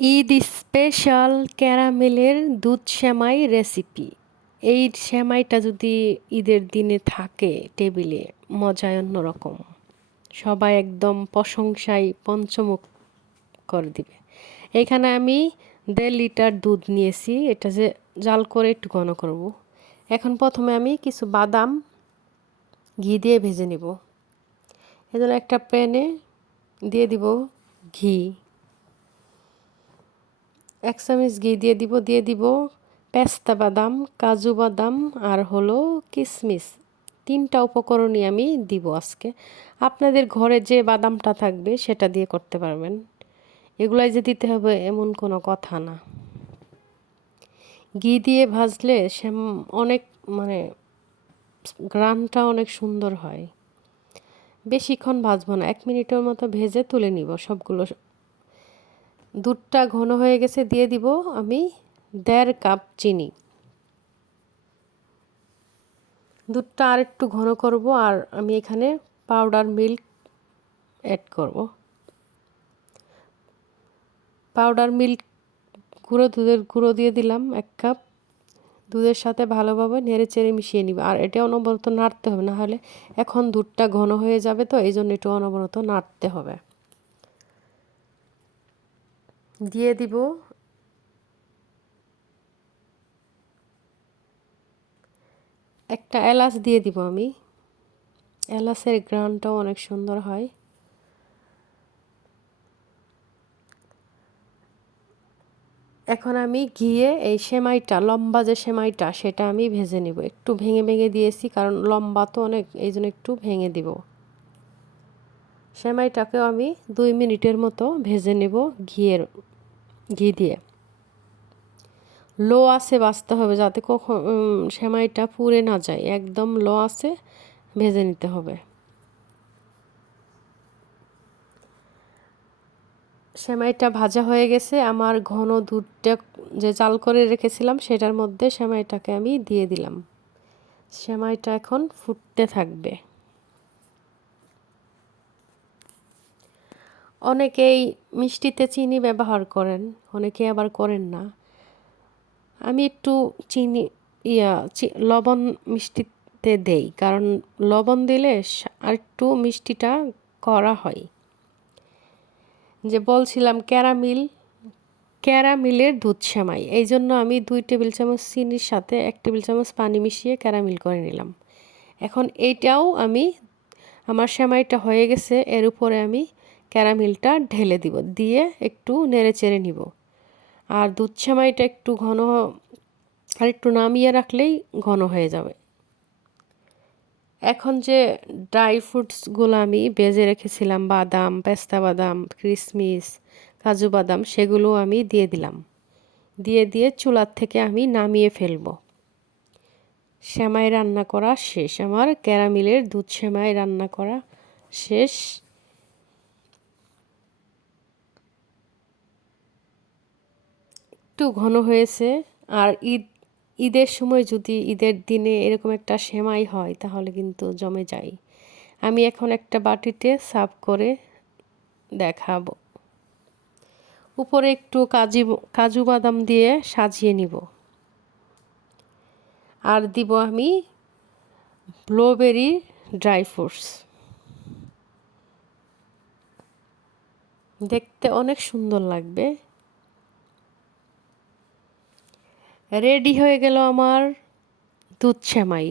Eid special ক্যারামেলের দুধ সেমাই recipe. এই সেমাইটা যদি ঈদের দিনে থাকে টেবিলে মজায় অন্যরকম। সবাই একদম প্রশংসায় পঞ্চমুখ করে দিবে। এখানে আমি দেড় লিটার দুধ নিয়েছি, এটা যে জাল করে একটু ঘন করব। এখন প্রথমে আমি কিছু বাদাম ঘি দিয়ে ভেজে নেব। এজন্য একটা প্যানে দিয়ে দিব ঘি। এক চামচ ঘি দিয়ে দিব দিয়ে দিব পেস্তা বাদাম, কাজু বাদাম আর হলো কিশমিশ তিনটা উপকরণই আমি দিব আজকে। আপনাদের ঘরে যে বাদামটা থাকবে সেটা দিয়ে করতে পারবেন। এগুলাই যে দিতে হবে এমন কোনো কথা না। ঘি দিয়ে ভাজলে সে অনেক মানে গ্রানটা অনেক সুন্দর হয়। বেশিক্ষণ ভাজবো না। এক মিনিটের মতো ভেজে তুলে নিব সবগুলো দুধটা ঘন হয়ে গেছে, দিয়ে দিব আমি দেড় কাপ চিনি। দুধটা আর একটু ঘন করব আর আমি এখানে পাউডার মিল্ক অ্যাড করব। পাউডার মিল্ক গুঁড়ো, দুধের গুঁড়ো দিয়ে দিলাম এক কাপ। দুধের সাথে ভালোভাবে নেড়ে চেড়ে মিশিয়ে নিব। আর এটা অনবরত নাড়তে হবে না হলে এখন দুধটা ঘন হয়ে যাবে তো, এই জন্য একটু অনবরত নাড়তে হবে। দিয়ে দিব। একটা এলাচ দিয়ে দিব আমি। এলাচের গ্রানটাও অনেক সুন্দর হয়। এখন আমি ঘিয়ে এই সেমাইটা, লম্বা যে সেমাইটা, সেটা আমি ভেজে নিব। একটু ভেঙে ভেঙে দিয়েছি, কারণ লম্বা তো অনেক, এই জন্য একটু ভেঙে দিব। সেমাইটাকেও আমি দুই মিনিটের মতো ভেজে নেব ঘিয়ের ঘি দিয়ে। লো আছে বাঁচতে হবে যাতে কখন সেমাইটা পুড়ে না যায়। একদম লো আছে, ভেজে নিতে হবে। সেমাইটা ভাজা হয়ে গেছে। আমার ঘন দুধটা যে চাল করে রেখেছিলাম, সেটার মধ্যে সেমাইটাকে আমি দিয়ে দিলাম। সেমাইটা এখন ফুটতে থাকবে। অনেকেই মিষ্টিতে চিনি ব্যবহার করেন অনেকে আবার করেন না। আমি একটু চিনি, ইয়া লবণ মিষ্টিতে দেই, কারণ লবণ দিলে আর একটু মিষ্টিটা করা হয়। যে বলছিলাম ক্যারামিল, ক্যারামিলের দুধ সেমাই, এই জন্য আমি দুই টেবিল চামচ চিনির সাথে এক টেবিল চামচ পানি মিশিয়ে ক্যারামিল করে নিলাম। এখন এইটাও আমি, আমার সেমাইটা হয়ে গেছে, এর উপরে আমি ক্যারামিলটা ঢেলে দিব, দিয়ে একটু নেড়ে চেড়ে নিব। আর দুধ সেমাইটা একটু ঘন, আর একটু নামিয়ে রাখলেই ঘন হয়ে যাবে। এখন যে ড্রাই ফ্রুটসগুলো আমি বেজে রেখেছিলাম, বাদাম, পেস্তা বাদাম কিশমিশ কাজু বাদাম, সেগুলো আমি দিয়ে দিলাম। দিয়ে দিয়ে চুলার থেকে আমি নামিয়ে ফেলব। সেমাই রান্না করা শেষ, আমার ক্যারামিলের দুধ সেমাই রান্না করা শেষ। একটু ঘন হয়েছে, আর ঈদ, ঈদের সময় যদি ঈদের দিনে এরকম একটা সেমাই হয়, তাহলে কিন্তু জমে যায় আমি এখন একটা বাটিতে সার্ভ করে দেখাবো। উপরে একটু কাজু কাজু বাদাম দিয়ে সাজিয়ে নিব। আর দিব আমি ব্লুবেরি ড্রাই ফ্রুটস। দেখতে অনেক সুন্দর লাগবে। রেডি হয়ে গেল আমার দুধ সেমাই।